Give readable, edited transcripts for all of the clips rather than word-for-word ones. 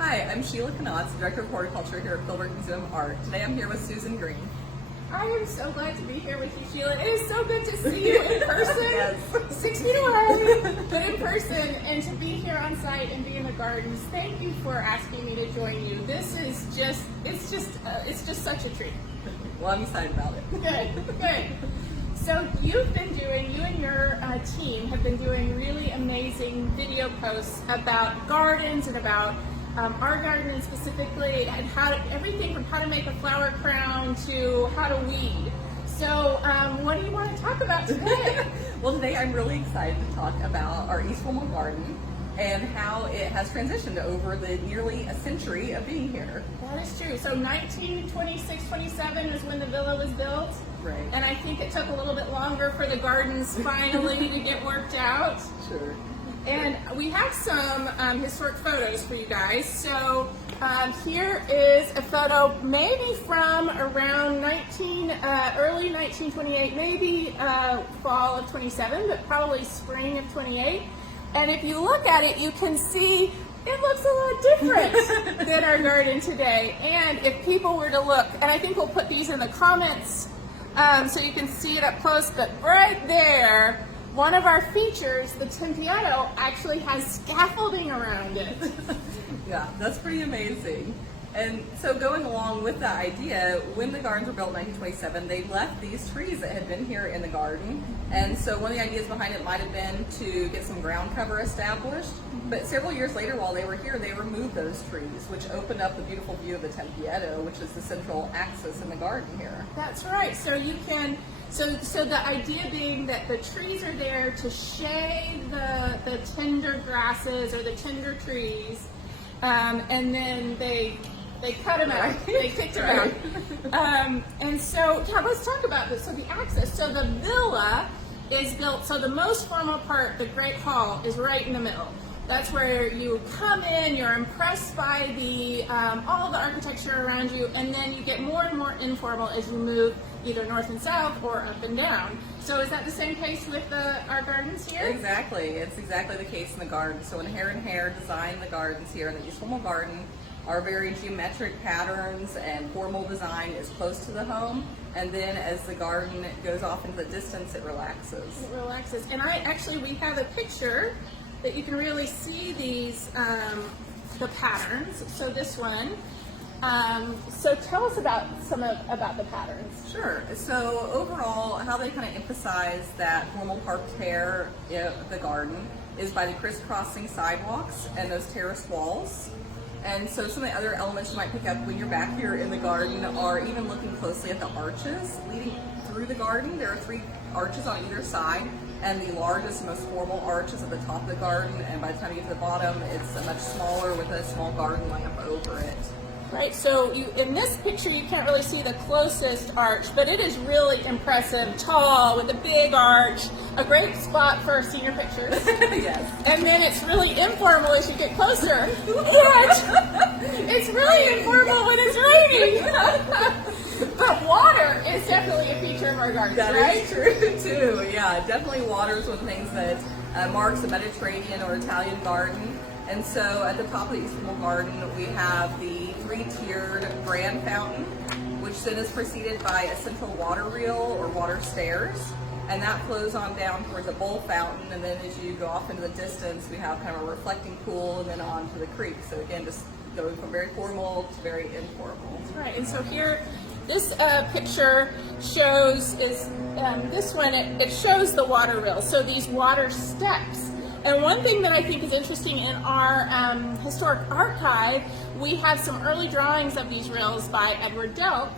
Hi, I'm Sheila and Director of Horticulture here at Philbrook Museum of Art. Today I'm here with Susan Green. I am so glad to be here with you, Sheila. It is so good to see you in person. Yes. 6 feet away, but in person, and to be here on site and be in the gardens. Thank you for asking me to join you. This is it's just such a treat. Well, I'm excited about it. Good. So you and your team have been doing really amazing video posts about gardens and about our garden specifically, and everything from how to make a flower crown to how to weed. So what do you want to talk about today? Well, today I'm really excited to talk about our East Wilmore garden and how it has transitioned over the nearly a century of being here. That is true. So 1926-27 is when the villa was built. Right. And I think it took a little bit longer for the gardens finally to get worked out. Sure. And we have some historic photos for you guys. So here is a photo maybe from around early 1928, maybe fall of 27, but probably spring of 28. And if you look at it, you can see it looks a lot different than our garden today. And if people were to look, and I think we'll put these in the comments so you can see it up close, but right there, one of our features, the Tempietto, actually has scaffolding around it. Yeah, that's pretty amazing. And so going along with that idea, when the gardens were built in 1927, they left these trees that had been here in the garden. And so one of the ideas behind it might have been to get some ground cover established. But several years later, while they were here, they removed those trees, which opened up the beautiful view of the Tempietto, which is the central axis in the garden here. That's right. So you can, so the idea being that the trees are there to shade the tender grasses or the tender trees, and then they cut them out. They kicked them out. And so, yeah, let's talk about this. So the axis. So the villa is built. So the most formal part, the Great Hall, is right in the middle. That's where you come in. You're impressed by the all the architecture around you, and then you get more and more informal as you move either north and south or up and down. So is that the same case with our gardens here? Exactly. It's exactly the case in the garden. So when Hare designed the gardens here in the East Wilmore garden, our very geometric patterns and formal design is close to the home, and then as the garden goes off into the distance, it relaxes. It relaxes. And we have a picture that you can really see these, the patterns. So this one. So tell us about about the patterns. Sure. So overall, how they kind of emphasize that formal parked hair in the garden is by the crisscrossing sidewalks and those terraced walls. And so some of the other elements you might pick up when you're back here in the garden are even looking closely at the arches leading through the garden. There are 3 arches on either side, and the largest, most formal arch is at the top of the garden, and by the time you get to the bottom, it's much smaller with a small garden lamp over it. Right, so in this picture you can't really see the closest arch, but it is really impressive, tall, with a big arch, a great spot for senior pictures. Yes. And then it's really informal as you get closer. And it's really informal when it's raining. But water is definitely a feature of our gardens, right? That is true too, yeah. Definitely water is one of the things that marks a Mediterranean or Italian garden. And so at the top of the East Wilmore garden, we have the 3-tiered grand fountain, which then is preceded by a central water reel or water stairs. And that flows on down towards a bowl fountain. And then as you go off into the distance, we have kind of a reflecting pool and then on to the creek. So again, just going from very formal to very informal. That's right. And so here, this picture shows this one. It shows the water reel. So these water steps. And one thing that I think is interesting in our historic archive, we have some early drawings of these rills by Edward Delk,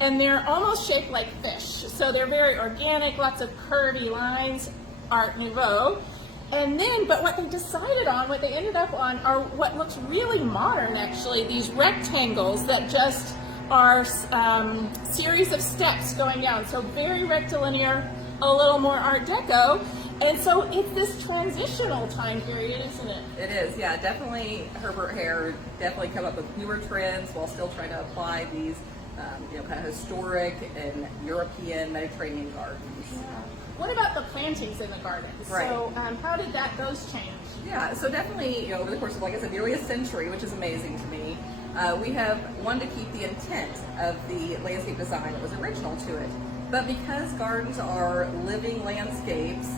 and they're almost shaped like fish. So they're very organic, lots of curvy lines, Art Nouveau. And then, but what they decided on, what they ended up on, are what looks really modern actually, these rectangles that just are series of steps going down. So very rectilinear, a little more Art Deco. And so it's this transitional time period, isn't it? It is, yeah. Definitely Herbert Hare definitely come up with newer trends while still trying to apply these kind of historic and European Mediterranean gardens. What about the plantings in the gardens? Right. So how did those change? Yeah, so definitely, over the course of, like I said, nearly a century, which is amazing to me, we have wanted to keep the intent of the landscape design that was original to it. But because gardens are living landscapes,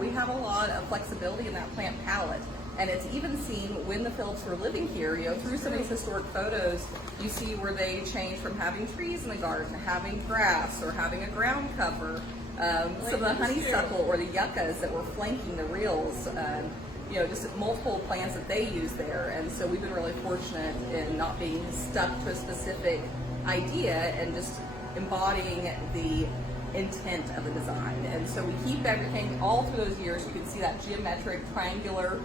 we have a lot of flexibility in that plant palette. And it's even seen when the Phillips were living here, through some of these historic photos, you see where they changed from having trees in the garden, having grass, or having a ground cover. Some of the honeysuckle or the yuccas that were flanking the reels, just multiple plants that they use there. And so we've been really fortunate in not being stuck to a specific idea and just embodying the intent of the design. And so we keep everything all through those years. You can see that geometric, triangular,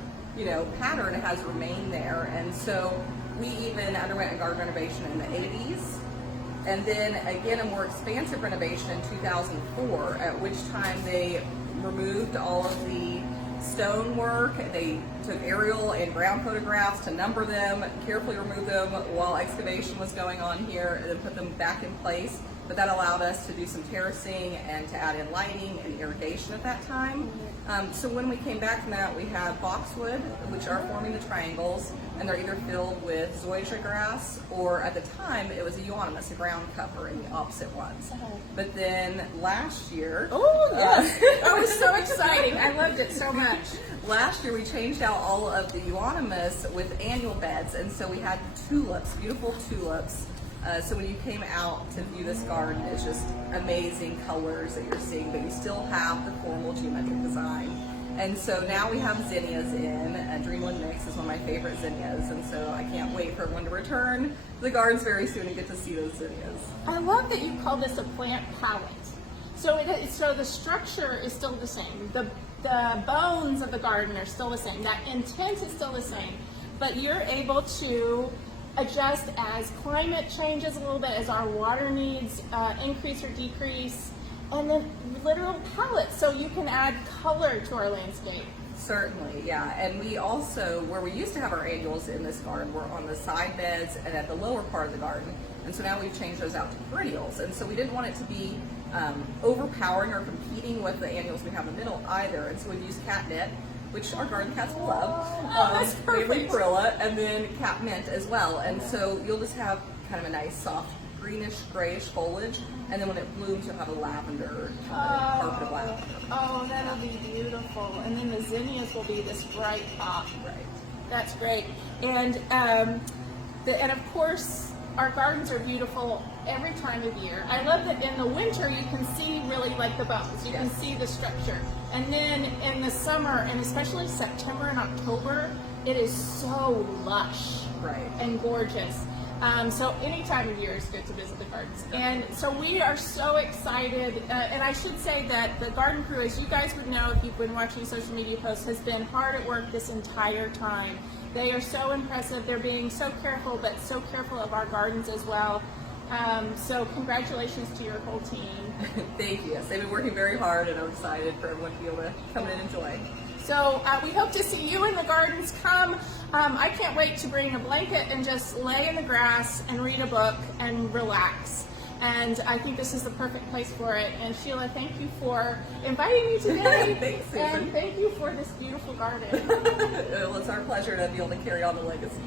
pattern has remained there. And so we even underwent a garden renovation in the 80s. And then again, a more expansive renovation in 2004, at which time they removed all of the stonework. They took aerial and ground photographs to number them, carefully remove them while excavation was going on here, and then put them back in place. But that allowed us to do some terracing and to add in lighting and irrigation at that time. So when we came back from that, we had boxwood, which are forming the triangles, and they're either filled with zoysia grass, or at the time it was a euonymus, a ground cover, in the opposite ones. But then last year... Oh, yes! That was so exciting. I loved it so much. Last year we changed out all of the euonymus with annual beds, and so we had tulips, beautiful tulips. So when you came out to view this garden, it's just amazing colors that you're seeing, but you still have the formal geometric design. And so now we have zinnias in, and Dreamland Mix is one of my favorite zinnias, and so I can't wait for everyone to return to the gardens very soon and get to see those zinnias. I love that you call this a plant palette. So so the structure is still the same. The bones of the garden are still the same. That intent is still the same, but you're able to adjust as climate changes a little bit, as our water needs increase or decrease, and then literal palettes, so you can add color to our landscape. Certainly, yeah. And we also, where we used to have our annuals in this garden, were on the side beds and at the lower part of the garden. And so now we've changed those out to perennials. And so we didn't want it to be overpowering or competing with the annuals we have in the middle either. And so we've used catnip, which our garden cats love. That's perfect. Mainly Perilla, and then catmint as well. And so you'll just have kind of a nice soft greenish, grayish foliage, and then when it blooms, you'll have a lavender, carpet of lavender. Oh, that'll be beautiful. And then the zinnias will be this bright pop. Right. That's great. And and of course, our gardens are beautiful every time of year. I love that in the winter you can see really like the bones. You can see the structure. And then in the summer, and especially September and October, it is so lush and gorgeous. So any time of year is good to visit the gardens. And so we are so excited. And I should say that the garden crew, as you guys would know if you've been watching social media posts, has been hard at work this entire time. They are so impressive. They're being so careful, but so careful of our gardens as well. So congratulations to your whole team. Thank you. Yes, they've been working very hard, and I'm excited for everyone to be able to come in and enjoy. So we hope to see you in the gardens. Come. I can't wait to bring a blanket and just lay in the grass and read a book and relax. And I think this is the perfect place for it. And Sheila, thank you for inviting me today. Thanks, Susan. And thank you for this beautiful garden. Well, it's our pleasure to be able to carry on the legacy.